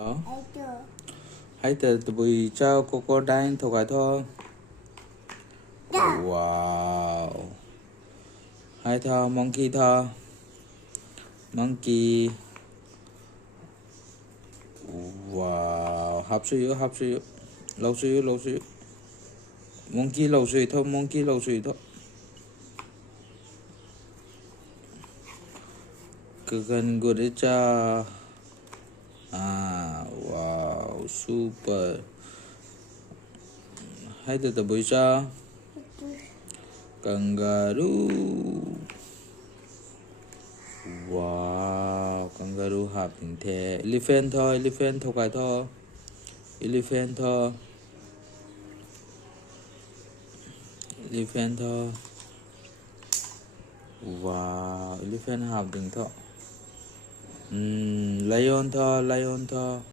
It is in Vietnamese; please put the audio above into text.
Đó. Hãy từ bùi cho cô đang thuộc lại thôi. Wow. Hãy thơ monkey thơ. Monkey. Wow. Học suy. Lâu suy. Monkey lâu suy thôi. Cứ gần good đấy cha. Wow, super. Hãy từ bùi cho kangaroo. Wow, kangaroo hợp hình thể. Elephant thôi, thuộc lại thôi. Elephant thôi. Wow, elephant hợp hình thôi. Lion thôi.